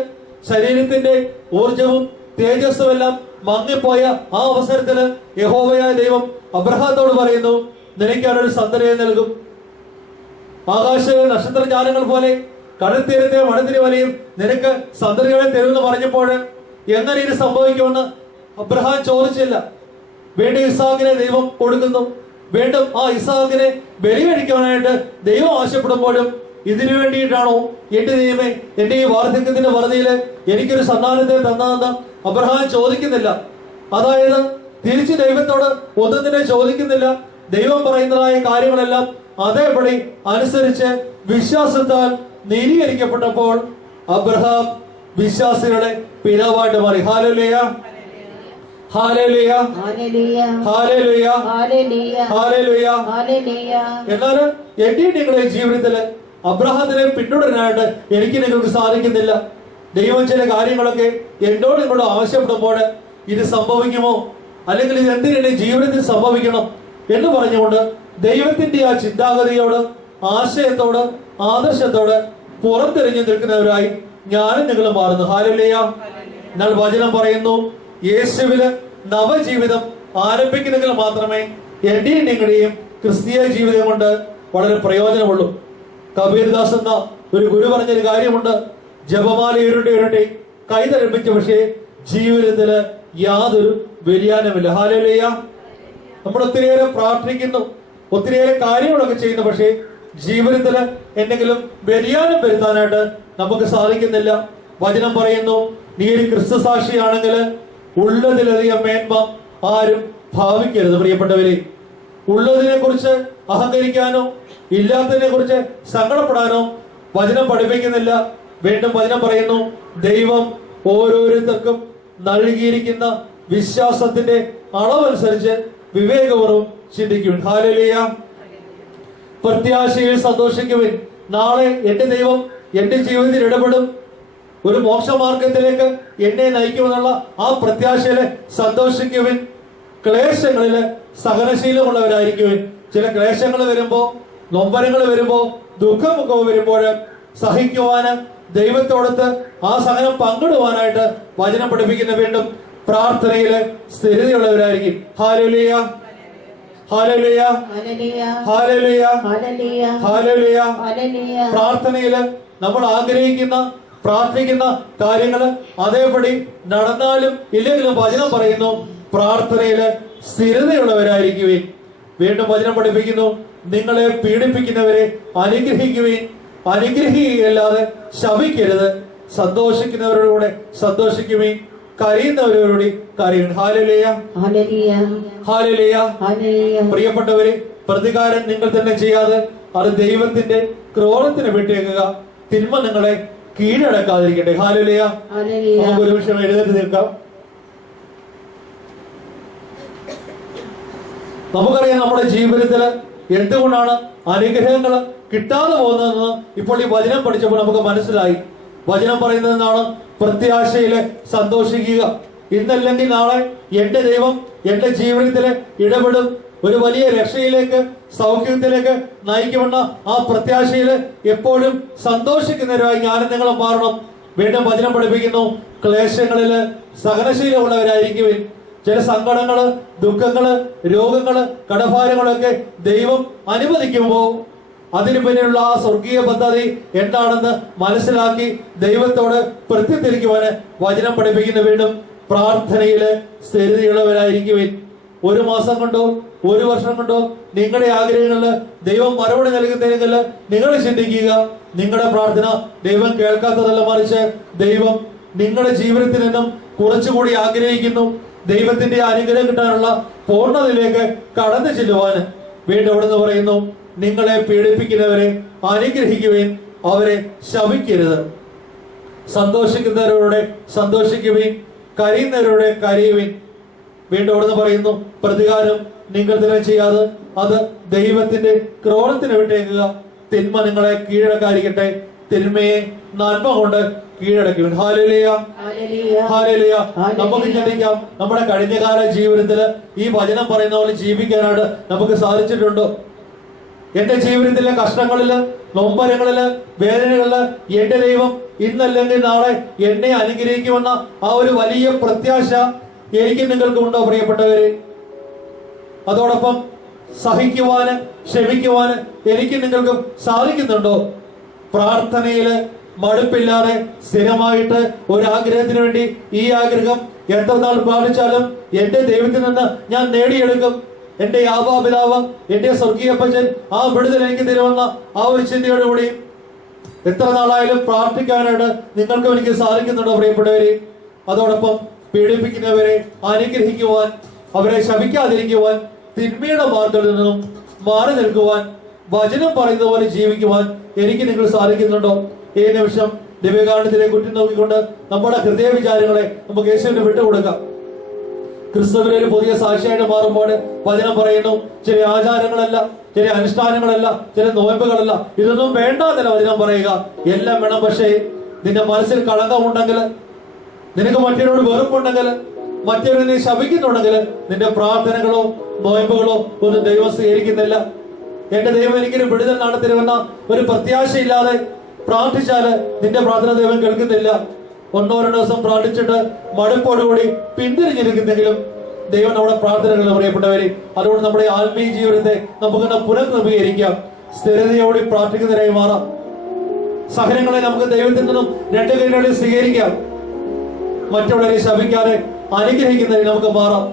ശരീരത്തിന്റെ ഊർജവും തേജസ്സും എല്ലാം മങ്ങിപ്പോയ ആ അവസരത്തില് യഹോവയായ ദൈവം അബ്രഹാത്തോട് പറയുന്നു, നിനക്ക് ഞാനൊരു സന്തതിയെ നൽകും. ആകാശ നക്ഷത്രജാലങ്ങൾ പോലെ കടൽത്തീരത്തെ മണത്തിന് വലയും നിനക്ക് സന്തതികളെ തരുമെന്ന് പറഞ്ഞപ്പോൾ എങ്ങനെ ഇത് സംഭവിക്കുമെന്ന് അബ്രഹാം ചോദിച്ചില്ല. വീണ്ടും ഇസാഖിനെ ദൈവം കൊടുക്കുന്നു. വീണ്ടും ആ ഇസാഖിനെ ബലികഴിക്കാനായിട്ട് ദൈവം ആവശ്യപ്പെടുമ്പോഴും ഇതിനു വേണ്ടിയിട്ടാണോ എന്റെ ദൈവമേ എന്റെ ഈ വാർദ്ധക്യത്തിന്റെ വറുതിയില് എനിക്കൊരു സന്താനത്തെ തന്നതെന്ന് അബ്രഹാം ചോദിക്കുന്നില്ല. അതായത് തിരിച്ച് ദൈവത്തോട് ഒന്നും തന്നെ ചോദിക്കുന്നില്ല. ദൈവം പറയുന്നതായ കാര്യങ്ങളെല്ലാം അതേപടി അനുസരിച്ച് വിശ്വാസത്താൽ നീതീകരിക്കപ്പെട്ടപ്പോൾ അബ്രഹാം വിശ്വാസികളുടെ പിതാവായിട്ട് മാറി. Hallelujah, hallelujah, hallelujah, hallelujah. എന്നാലും എന്റെ നിങ്ങളുടെ ജീവിതത്തില് അബ്രഹാമിനെ പിന്തുടരാനായിട്ട് എനിക്ക് നിങ്ങൾക്ക് സാധിക്കുന്നില്ല. ദൈവം ചില കാര്യങ്ങളൊക്കെ എന്നോട് നിങ്ങളോട് ആവശ്യപ്പെടുമ്പോൾ ഇത് സംഭവിക്കുമോ, അല്ലെങ്കിൽ ഇത് എന്തിനെ ജീവിതത്തിൽ സംഭവിക്കണം എന്ന് പറഞ്ഞുകൊണ്ട് ദൈവത്തിന്റെ ആ ചിന്താഗതിയോട്, ആശയത്തോട്, ആദർശത്തോട് പുറത്തിരിഞ്ഞു നിൽക്കുന്നവരായി ഞാനും നിങ്ങളും മാറുന്നു. ഹല്ലേലൂയ. എന്നാൽ വചനം പറയുന്നു, യേശുവില് നവജീവിതം ആരംഭിക്കുന്നെങ്കിൽ മാത്രമേ എന്റെയും നിങ്ങളുടെയും ക്രിസ്തീയ ജീവിതം കൊണ്ട് വളരെ പ്രയോജനമുള്ളൂ. കബീർദാസ് എന്ന ഒരു ഗുരു പറഞ്ഞൊരു കാര്യമുണ്ട്, ജപമാല ഉരുട്ടി കൈതരപ്പിച്ച പക്ഷേ ജീവിതത്തില് യാതൊരു വ്യതിയാനമില്ല. ഹല്ലേലൂയ. നമ്മൾ ഒത്തിരിയേറെ പ്രാർത്ഥിക്കുന്നു, ഒത്തിരിയേറെ കാര്യങ്ങളൊക്കെ ചെയ്യുന്നു, പക്ഷേ ജീവിതത്തില് എന്തെങ്കിലും വ്യതിയാനം വരുത്താനായിട്ട് നമുക്ക് സാധിക്കുന്നില്ല. വചനം പറയുന്നു, നീ ഒരു ക്രിസ്തു സാക്ഷിയാണെങ്കിൽ ഉള്ളതിലധികം മേന്മ ആരും ഭാവിക്കരുത്. പ്രിയപ്പെട്ടവരെ, ഉള്ളതിനെ കുറിച്ച് അഹങ്കരിക്കാനോ ഇല്ലാത്തതിനെ കുറിച്ച് സങ്കടപ്പെടാനോ വചനം പഠിപ്പിക്കുന്നില്ല. വീണ്ടും വചനം പറയുന്നു, ദൈവം ഓരോരുത്തർക്കും നൽകിയിരിക്കുന്ന വിശ്വാസത്തിന്റെ അളവനുസരിച്ച് വിവേകപൂർവ്വം ചിന്തിക്കുവിൻ. ഹല്ലേലൂയ. പ്രത്യാശയിൽ സന്തോഷിക്കുവിൻ. നാളെ എന്റെ ദൈവം എന്റെ ജീവിതത്തിൽ ഇടപെടും, ഒരു മോക്ഷമാർഗത്തിലേക്ക് എന്നെ നയിക്കുമെന്നുള്ള ആ പ്രത്യാശയില് സന്തോഷിക്കുവിൻ. ക്ലേശങ്ങളില് സഹനശീലമുള്ളവരായിരിക്കുവിൻ. ചില ക്ലേശങ്ങൾ വരുമ്പോ, നൊമ്പരങ്ങൾ വരുമ്പോ, ദുഃഖമൊക്കെ വരുമ്പോൾ സഹിക്കുവാന്, ദൈവത്തോടത്ത് ആ സഹനം പങ്കിടുവാനായിട്ട് വചനം പഠിപ്പിക്കുന്ന. വീണ്ടും പ്രാർത്ഥനയില് സ്ഥിരതയുള്ളവരായിരിക്കും. Hallelujah, hallelujah, hallelujah, hallelujah. പ്രാർത്ഥനയില് നമ്മൾ ആഗ്രഹിക്കുന്ന, പ്രാർത്ഥിക്കുന്ന കാര്യങ്ങള് അതേപടി നടന്നാലും ഇല്ലെങ്കിലും വചനം പറയുന്നു, പ്രാർത്ഥനയില് സ്ഥിരതയുള്ളവരായിരിക്കുവിൻ. വീണ്ടും വചനം പഠിപ്പിക്കുന്നു, നിങ്ങളെ പീഡിപ്പിക്കുന്നവരെ അനുഗ്രഹിക്കുവിൻ, അനുഗ്രഹിക്കുകയല്ലാതെ ശപിക്കരുത്. സന്തോഷിക്കുന്നവരുടെ കൂടെ സന്തോഷിക്കുവിൻ, കരയുന്നവരോടുകൂടി കരയുവിൻ. Hallelujah, hallelujah. പ്രിയപ്പെട്ടവരെ, പ്രതികാരം നിങ്ങൾ തന്നെ ചെയ്യാതെ അത് ദൈവത്തിന്റെ ക്രോധത്തിന് വിട്ടേക്കുക. തിന്മ നിങ്ങളെ കീഴടക്കാതിരിക്കട്ടെ. ഹല്ലേലൂയ. നമുക്ക് ഒരു നിമിഷം എഴുന്നേറ്റ് നിൽക്കാം. നമുക്കറിയാം നമ്മുടെ ജീവിതത്തില് എന്തുകൊണ്ടാണ് അനുഗ്രഹങ്ങൾ കിട്ടാതെ പോകുന്നതെന്ന് ഇപ്പോൾ ഈ വചനം പഠിച്ചപ്പോൾ നമുക്ക് മനസ്സിലായി. വചനം പറയുന്നതെന്നാണ്, പ്രത്യാശയില് സന്തോഷിക്കുക. ഇന്നല്ലെങ്കിൽ നാളെ എന്റെ ദൈവം എന്റെ ജീവിതത്തില് ഇടപെടും, ഒരു വലിയ രക്ഷയിലേക്ക്, സൗഖ്യത്തിലേക്ക് നയിക്കുമെന്ന ആ പ്രത്യാശയില് എപ്പോഴും സന്തോഷിക്കുന്നവരായി ഞാനും നിങ്ങളും മാറണം. വീണ്ടും വചനം പഠിപ്പിക്കുന്നു, ക്ലേശങ്ങളില് സഹനശീലമുള്ളവരായിരിക്കുവിൻ. ചില സങ്കടങ്ങള്, ദുഃഖങ്ങള്, രോഗങ്ങള്, കടഭാരങ്ങളൊക്കെ ദൈവം അനുവദിക്കുമ്പോൾ അതിനു പിന്നിലുള്ള ആ സ്വർഗീയ പദ്ധതി എന്താണെന്ന് മനസ്സിലാക്കി ദൈവത്തോട് പ്രത്യത്തിരിക്കുവാന് വചനം പഠിപ്പിക്കുന്ന. വീണ്ടും പ്രാർത്ഥനയില് സ്ഥിരതയുള്ളവരായിരിക്കുവിൻ. ഒരു മാസം കൊണ്ടോ ഒരു വർഷം കൊണ്ടോ നിങ്ങളുടെ ആഗ്രഹങ്ങളില് ദൈവം മറുപടി നൽകുന്നതിനെങ്കിൽ നിങ്ങൾ ചിന്തിക്കുക, നിങ്ങളുടെ പ്രാർത്ഥന ദൈവം കേൾക്കാത്തതല്ല, മറിച്ച് ദൈവം നിങ്ങളുടെ ജീവിതത്തിൽ നിന്നും കുറച്ചുകൂടി ആഗ്രഹിക്കുന്നു. ദൈവത്തിന്റെ അനുഗ്രഹം കിട്ടാനുള്ള പൂർണ്ണതയിലേക്ക് കടന്നു ചെല്ലുവാന്. വീണ്ടും അവിടെ നിന്ന് പറയുന്നു, നിങ്ങളെ പീഡിപ്പിക്കുന്നവരെ അനുഗ്രഹിക്കുവിൻ, അവരെ ശപിക്കരുത്. സന്തോഷിക്കുന്നവരോടെ സന്തോഷിക്കുവിൻ, കരയുന്നവരോടെ കരയുവിൻ. വീണ്ടും അവിടുന്ന് പറയുന്നു, പ്രതികാരം നിങ്ങൾ തന്നെ ചെയ്യാതെ അത് ദൈവത്തിന്റെ ക്രോധത്തിന് വിട്ടേക്കുക. തിന്മ നിങ്ങളെ കീഴടക്കാതിരിക്കട്ടെ, തിന്മയെ നന്മ കൊണ്ട് കീഴടക്കുവിൻ. Hallelujah, hallelujah. നമുക്ക് ചിന്തിക്കാം, നമ്മുടെ കഴിഞ്ഞകാല ജീവിതത്തില് ഈ വചനം പറയുന്ന പോലെ ജീവിക്കാനായിട്ട് നമുക്ക് സാധിച്ചിട്ടുണ്ടോ? എന്റെ ജീവിതത്തിലെ കഷ്ടങ്ങളില്, നൊമ്പരങ്ങളില്, വേദനകളില് എന്റെ ദൈവം ഇന്നല്ലെങ്കിൽ നാളെ എന്നെ അനുഗ്രഹിക്കുമെന്ന ആ ഒരു വലിയ പ്രത്യാശ എനിക്ക് നിങ്ങൾക്ക് ഉണ്ടോ പ്രിയപ്പെട്ടവരെ? അതോടൊപ്പം സഹിക്കുവാന്, ക്ഷമിക്കുവാന് എനിക്ക് നിങ്ങൾക്കും സാധിക്കുന്നുണ്ടോ? പ്രാർത്ഥനയില് മടുപ്പില്ലാതെ സ്ഥിരമായിട്ട് ഒരാഗ്രഹത്തിന് വേണ്ടി ഈ ആഗ്രഹം എത്ര നാൾ പ്രാർത്ഥിച്ചാലും എന്റെ ദൈവത്തിൽ നിന്ന് ഞാൻ നേടിയെടുക്കും, എന്റെ ആബാപിതാവ്, എന്റെ സ്വർഗീയപ്പച്ചൻ ആ വിടുതൽ എനിക്ക് തരുമെന്ന ആ ഒരു ചിന്തയോടുകൂടി എത്ര നാളായാലും പ്രാർത്ഥിക്കാനായിട്ട് നിങ്ങൾക്കും എനിക്ക് സാധിക്കുന്നുണ്ടോ പ്രിയപ്പെട്ടവരെ? അതോടൊപ്പം പീഡിപ്പിക്കുന്നവരെ അനുഗ്രഹിക്കുവാൻ, അവരെ ശപിക്കാതിരിക്കുവാൻ, തിന്മയുടെ മാർഗത്തിൽ നിന്നും മാറി നിൽക്കുവാൻ, വചനം പറയുന്ന പോലെ ജീവിക്കുവാൻ എനിക്ക് നിങ്ങൾ സാധിക്കുന്നുണ്ടോ? ഈ നിമിഷം ദിവ്യകാരണത്തിലേക്ക് ഉറ്റു നോക്കിക്കൊണ്ട് നമ്മുടെ ഹൃദയ വിചാരങ്ങളെ നമുക്ക് യേശുവിന് വിട്ടുകൊടുക്കാം. ക്രിസ്തുവിനെ ഒരു പുതിയ സാക്ഷിയായിട്ട് മാറുമ്പോൾ വചനം പറയുന്നു, ചില ആചാരങ്ങളല്ല, ചില അനുഷ്ഠാനങ്ങളല്ല, ചില നോയമ്പുകളല്ല, ഇതൊന്നും വേണ്ടെന്നല്ല വചനം പറയുക. എല്ലാം വേണം. പക്ഷേ നിന്റെ മനസ്സിൽ കളങ്കമുണ്ടെങ്കിൽ, നിനക്ക് മറ്റൊരോട് വെറുപ്പുണ്ടെങ്കിൽ, മറ്റൊരു ശപിക്കുന്നുണ്ടെങ്കിൽ നിന്റെ പ്രാർത്ഥനകളോ നോയമ്പുകളോ ഒന്നും ദൈവം സ്വീകരിക്കുന്നില്ല. എന്റെ ദൈവം എനിക്കൊരു വിടുതൽ നടത്തരുമെന്ന ഒരു പ്രത്യാശയില്ലാതെ പ്രാർത്ഥിച്ചാല് നിന്റെ പ്രാർത്ഥന ദൈവം കേൾക്കുന്നില്ല. ഒന്നോ രണ്ടോ ദിവസം പ്രാർത്ഥിച്ചിട്ട് മടുപ്പോടുകൂടി പിന്തിരിഞ്ഞിരിക്കുന്നെങ്കിലും ദൈവം നമ്മുടെ പ്രാർത്ഥനകൾ പ്രിയപ്പെട്ടവരെ. അതുകൊണ്ട് നമ്മുടെ ആത്മീയ ജീവിതത്തെ നമുക്ക് പുനഃക്രമീകരിക്കാം, സ്ഥിരതയോടെ പ്രാർത്ഥിക്കുന്നവരായി മാറാം. സഹനങ്ങളെ നമുക്ക് ദൈവത്തിൽ നിന്നും രണ്ട് കൈകളെ സ്വീകരിക്കാം. മറ്റുള്ളവരെ ശപിക്കാതെ അനുഗ്രഹിക്കുന്നവരെ നമുക്ക് മാറാം.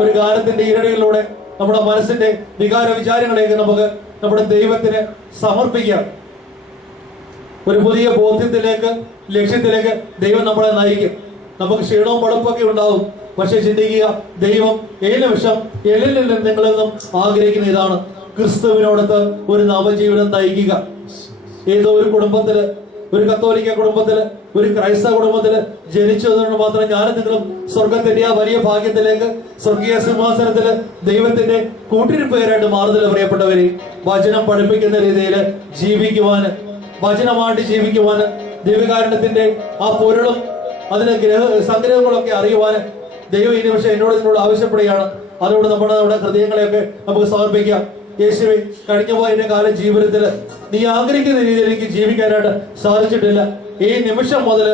ഒരു ഗാനത്തിന്റെ ഇരടികളിലൂടെ നമ്മുടെ മനസ്സിന്റെ വികാര വിചാരങ്ങളെയൊക്കെ നമുക്ക് നമ്മുടെ ദൈവത്തിന് സമർപ്പിക്കാം. ഒരു പുതിയ ബോധ്യത്തിലേക്ക്, ലക്ഷ്യത്തിലേക്ക് ദൈവം നമ്മളെ നയിക്കും. നമുക്ക് ക്ഷീണവും മടുപ്പൊക്കെ ഉണ്ടാവും. പക്ഷെ ചിന്തിക്കുക, ദൈവം ഏഴ് നിമിഷം എളിൽ നിങ്ങളിൽ നിന്നും ആഗ്രഹിക്കുന്ന ഇതാണ്, ക്രിസ്തുവിനോടൊത്ത് ഒരു നവജീവിതം നയിക്കുക. ഏതോ ഒരു കുടുംബത്തില്, ഒരു കത്തോലിക്ക കുടുംബത്തില്, ഒരു ക്രൈസ്തവ കുടുംബത്തില് ജനിച്ചതുകൊണ്ട് മാത്രം ഞാനും നിങ്ങളും സ്വർഗത്തിന്റെ ആ വലിയ ഭാഗ്യത്തിലേക്ക്, സ്വർഗീയ സിംഹാസനത്തില് ദൈവത്തിന്റെ കൂട്ടിരിപ്പുകാരായിട്ട് മാറുന്നില്ല പ്രിയപ്പെട്ടവരെ. വചനം പഠിപ്പിക്കുന്ന രീതിയിൽ ജീവിക്കുവാന്, വചനമായിട്ട് ജീവിക്കുവാന്, ദിവ്യകാരുണ്യത്തിന്റെ ആ പൊരുളും അതിന്റെ സംഗ്രഹങ്ങളൊക്കെ അറിയുവാന് ദൈവം ഈ നിമിഷം എന്നോട് നിന്നോട് ആവശ്യപ്പെടുകയാണ്. അതുകൊണ്ട് നമ്മുടെ ഹൃദയങ്ങളെയൊക്കെ നമുക്ക് സമർപ്പിക്കാം. യേശുവേ, കഴിഞ്ഞു പോയ എന്റെ കാല ജീവിതത്തിൽ നീ ആഗ്രഹിക്കുന്ന രീതിയിൽ എനിക്ക് ജീവിക്കാനായിട്ട് സാധിച്ചിട്ടില്ല. ഈ നിമിഷം മുതൽ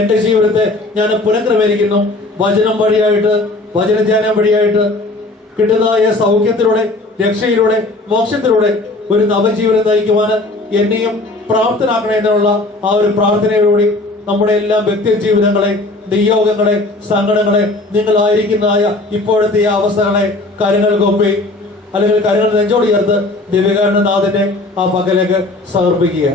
എന്റെ ജീവിതത്തെ ഞാൻ പുനഃക്രമീകരിക്കുന്നു. വചനം വഴിയായിട്ട്, വചനധ്യാനം വഴിയായിട്ട് കിട്ടുന്നതായ സൗഖ്യത്തിലൂടെ, രക്ഷയിലൂടെ, മോക്ഷത്തിലൂടെ ഒരു നവജീവനം നയിക്കുവാന് എന്നെയും പ്രാപ്തനാക്കണേ എന്നുള്ള ആ ഒരു പ്രാർത്ഥനയിലൂടെ നമ്മുടെ എല്ലാ വ്യക്തി ജീവിതങ്ങളെ, നിയോഗങ്ങളെ, സങ്കടങ്ങളെ, നിങ്ങളായിരിക്കുന്നതായ ഇപ്പോഴത്തെ ഈ അവസ്ഥകളെ കരങ്ങൾക്കൊപ്പി അല്ലെങ്കിൽ കരങ്ങൾ നെഞ്ചോട് ചേർത്ത് ദിവ്യകാരുണ്യനാഥന്റെ ആ പക്കലേക്ക് സമർപ്പിക്കുക.